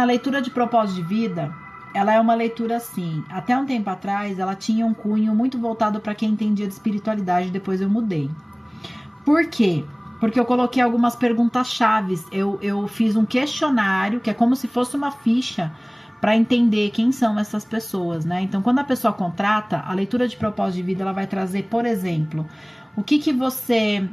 A leitura de propósito de vida, ela é uma leitura assim. Até um tempo atrás, ela tinha um cunho muito voltado para quem entendia de espiritualidade, depois eu mudei. Por quê? Porque eu coloquei algumas perguntas chaves. Eu fiz um questionário, que é como se fosse uma ficha, para entender quem são essas pessoas, né? Então, quando a pessoa contrata, a leitura de propósito de vida, ela vai trazer, por exemplo, o que você...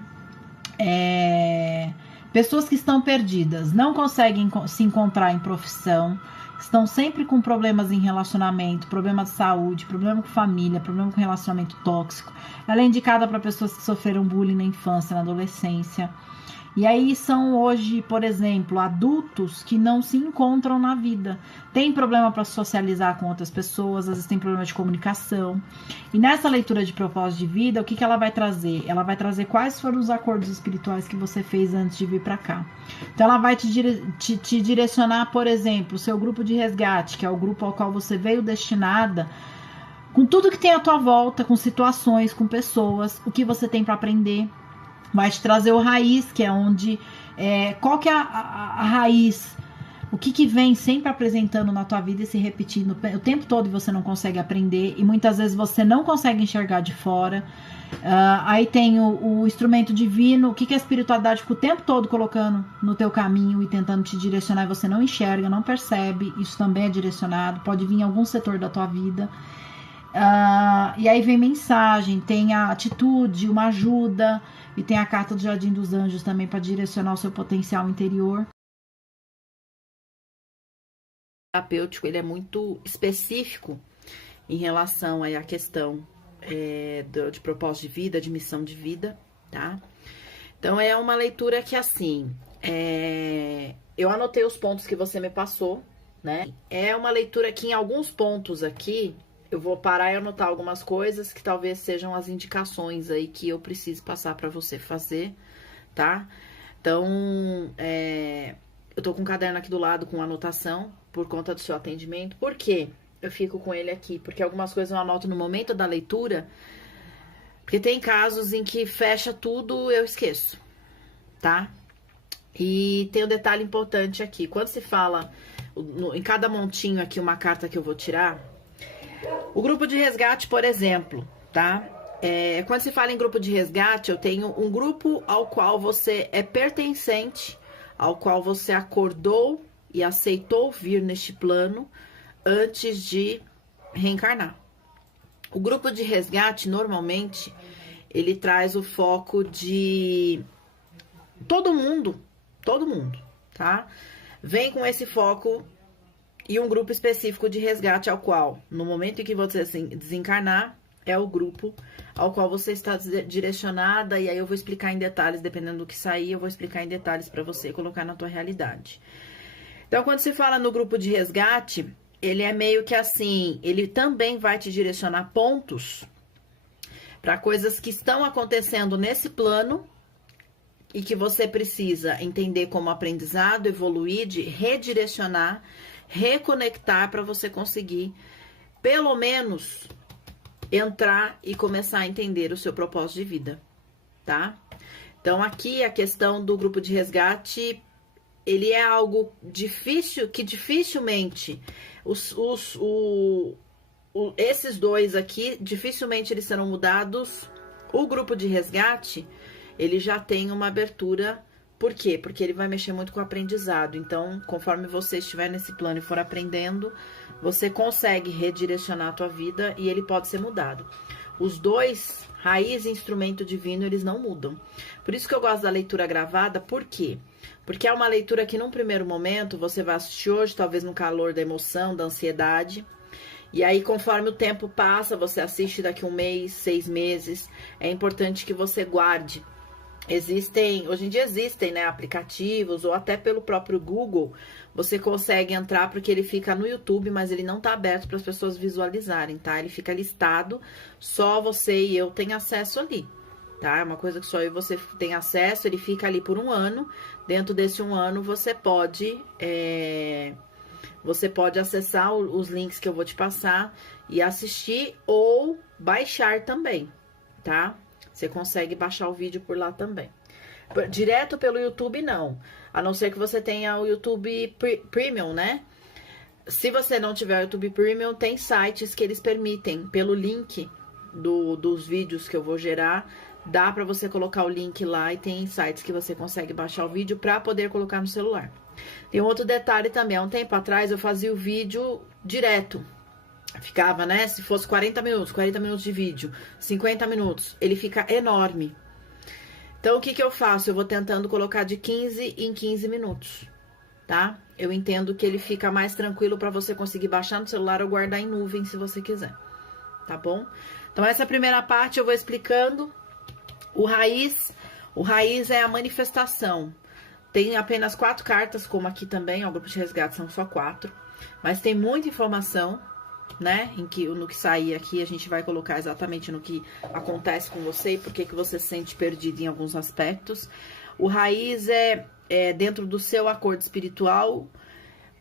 pessoas que estão perdidas, não conseguem se encontrar em profissão, estão sempre com problemas em relacionamento, problema de saúde, problema com família, problema com relacionamento tóxico. Ela é indicada para pessoas que sofreram bullying na infância, na adolescência. E aí são hoje, por exemplo, adultos que não se encontram na vida. Tem problema para socializar com outras pessoas, às vezes tem problema de comunicação. E nessa leitura de propósito de vida, o que ela vai trazer? Ela vai trazer quais foram os acordos espirituais que você fez antes de vir para cá. Então ela vai te direcionar, por exemplo, o seu grupo de resgate, que é o grupo ao qual você veio destinada, com tudo que tem à tua volta, com situações, com pessoas, o que você tem para aprender. Vai te trazer o raiz, que é onde... qual que é a raiz? O que vem sempre apresentando na tua vida e se repetindo o tempo todo e você não consegue aprender. E muitas vezes você não consegue enxergar de fora. Aí tem o instrumento divino. O que a espiritualidade fica o tempo todo colocando no teu caminho e tentando te direcionar e você não enxerga, não percebe. Isso também é direcionado. Pode vir em algum setor da tua vida. E aí vem mensagem, tem a atitude, uma ajuda, e tem a carta do Jardim dos Anjos também para direcionar o seu potencial interior. O terapêutico, ele é muito específico em relação à questão de propósito de vida, de missão de vida, tá? Então é uma leitura que assim, eu anotei os pontos que você me passou, né? É uma leitura que em alguns pontos aqui eu vou parar e anotar algumas coisas que talvez sejam as indicações aí que eu preciso passar para você fazer, tá? Então, eu tô com um caderno aqui do lado com anotação por conta do seu atendimento. Por quê? Eu fico com ele aqui, porque algumas coisas eu anoto no momento da leitura, porque tem casos em que fecha tudo, eu esqueço, tá? E tem um detalhe importante aqui, quando se fala em cada montinho aqui uma carta que eu vou tirar, o grupo de resgate, por exemplo, tá? Quando se fala em grupo de resgate, eu tenho um grupo ao qual você é pertencente, ao qual você acordou e aceitou vir neste plano antes de reencarnar. O grupo de resgate, normalmente, ele traz o foco de todo mundo, tá? Vem com esse foco e um grupo específico de resgate ao qual, no momento em que você desencarnar, é o grupo ao qual você está direcionada, e aí eu vou explicar em detalhes, dependendo do que sair, eu vou explicar em detalhes para você colocar na tua realidade. Então, quando se fala no grupo de resgate, ele é meio que assim, ele também vai te direcionar pontos para coisas que estão acontecendo nesse plano e que você precisa entender como aprendizado, evoluir, de redirecionar, reconectar para você conseguir, pelo menos, entrar e começar a entender o seu propósito de vida, tá? Então, aqui a questão do grupo de resgate, ele é algo difícil, que dificilmente, esses dois aqui, dificilmente eles serão mudados. O grupo de resgate, ele já tem uma abertura. Por quê? Porque ele vai mexer muito com o aprendizado. Então, conforme você estiver nesse plano e for aprendendo, você consegue redirecionar a tua vida e ele pode ser mudado. Os dois, raiz e instrumento divino, eles não mudam. Por isso que eu gosto da leitura gravada. Por quê? Porque é uma leitura que num primeiro momento você vai assistir hoje, talvez no calor da emoção, da ansiedade. E aí, conforme o tempo passa, você assiste daqui 1 mês, 6 meses. É importante que você guarde. Hoje em dia existem, né, aplicativos, ou até pelo próprio Google, você consegue entrar, porque ele fica no YouTube, mas ele não tá aberto para as pessoas visualizarem, tá? Ele fica listado, só você e eu tem acesso ali, tá? É uma coisa que só eu e você tem acesso, ele fica ali por 1 ano. Dentro desse 1 ano, você pode acessar os links que eu vou te passar e assistir ou baixar também, tá? Você consegue baixar o vídeo por lá também. Direto pelo YouTube, não. A não ser que você tenha o YouTube Premium, né? se você não tiver YouTube Premium, tem sites que eles permitem, pelo link dos vídeos que eu vou gerar, dá pra você colocar o link lá e tem sites que você consegue baixar o vídeo pra poder colocar no celular. Tem um outro detalhe também, há um tempo atrás eu fazia o vídeo direto. Ficava, né, se fosse 40 minutos de vídeo, 50 minutos, ele fica enorme. Então, o que eu faço? Eu vou tentando colocar de 15 em 15 minutos, tá? Eu entendo que ele fica mais tranquilo pra você conseguir baixar no celular ou guardar em nuvem, se você quiser, tá bom? Então, essa primeira parte eu vou explicando. O raiz é a manifestação. Tem apenas 4 cartas, como aqui também, ó, o grupo de resgate são só 4. Mas tem muita informação, né? No que sair aqui, a gente vai colocar exatamente no que acontece com você e por que você se sente perdido em alguns aspectos. O raiz é dentro do seu acordo espiritual.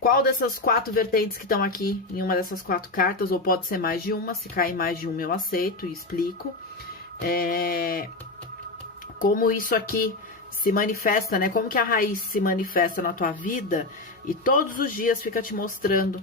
Qual dessas 4 vertentes que estão aqui em uma dessas 4 cartas, ou pode ser mais de uma, se cair mais de uma eu aceito e explico. Como isso aqui se manifesta, né? Como que a raiz se manifesta na tua vida e todos os dias fica te mostrando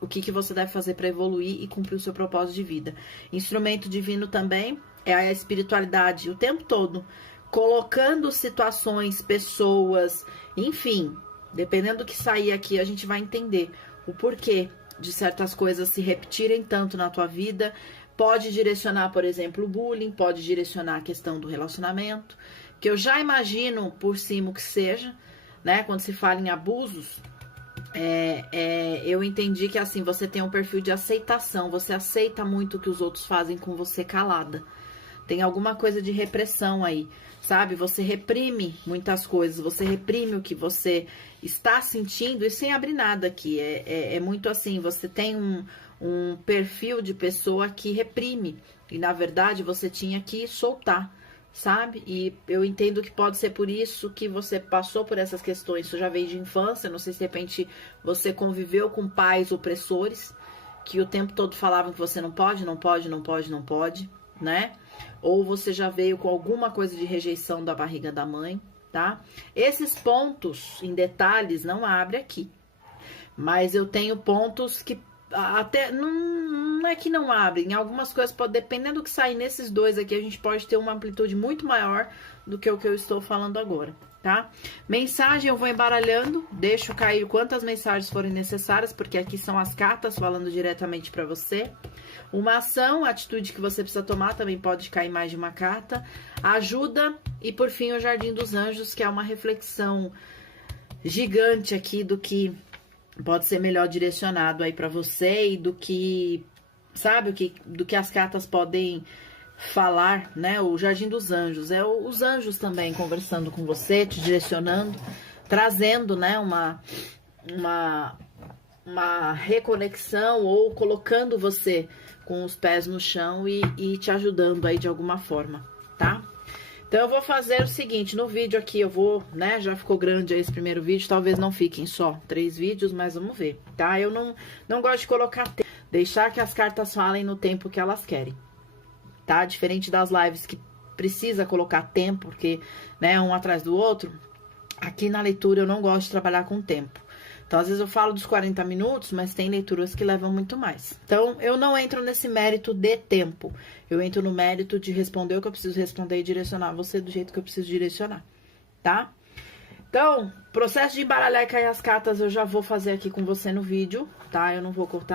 o que você deve fazer para evoluir e cumprir o seu propósito de vida. Instrumento divino também é a espiritualidade o tempo todo, colocando situações, pessoas, enfim, dependendo do que sair aqui, a gente vai entender o porquê de certas coisas se repetirem tanto na tua vida. Pode direcionar, por exemplo, o bullying, pode direcionar a questão do relacionamento, que eu já imagino por cima o que seja, né? Quando se fala em abusos, eu entendi que assim, você tem um perfil de aceitação, você aceita muito o que os outros fazem com você calada. Tem alguma coisa de repressão aí, sabe? Você reprime muitas coisas, você reprime o que você está sentindo e sem abrir nada aqui. É muito assim, você tem um perfil de pessoa que reprime e na verdade você tinha que soltar, sabe? E eu entendo que pode ser por isso que você passou por essas questões. Isso já veio de infância, não sei se de repente você conviveu com pais opressores que o tempo todo falavam que você não pode, né? Ou você já veio com alguma coisa de rejeição da barriga da mãe, tá? Esses pontos em detalhes não abre aqui, mas eu tenho pontos que até não é que não abrem, em algumas coisas pode, dependendo do que sair nesses 2 aqui, a gente pode ter uma amplitude muito maior do que o que eu estou falando agora, tá? Mensagem eu vou embaralhando, deixo cair quantas mensagens forem necessárias, porque aqui são as cartas falando diretamente para você. Uma ação, a atitude que você precisa tomar, também pode cair mais de uma carta. Ajuda e por fim o Jardim dos Anjos, que é uma reflexão gigante aqui do que pode ser melhor direcionado aí para você e do que, sabe, do que as cartas podem falar, né? O Jardim dos Anjos, os anjos também conversando com você, te direcionando, trazendo, né, uma reconexão ou colocando você com os pés no chão e te ajudando aí de alguma forma, tá? Então eu vou fazer o seguinte, no vídeo aqui eu vou, né, já ficou grande aí esse primeiro vídeo, talvez não fiquem só 3 vídeos, mas vamos ver, tá? Eu não gosto de colocar tempo, deixar que as cartas falem no tempo que elas querem, tá? Diferente das lives que precisa colocar tempo, porque, né, um atrás do outro, aqui na leitura eu não gosto de trabalhar com tempo. Então, às vezes eu falo dos 40 minutos, mas tem leituras que levam muito mais. Então, eu não entro nesse mérito de tempo. Eu entro no mérito de responder o que eu preciso responder e direcionar você do jeito que eu preciso direcionar, tá? Então, processo de embaralhar e cair as cartas eu já vou fazer aqui com você no vídeo, tá? Eu não vou cortar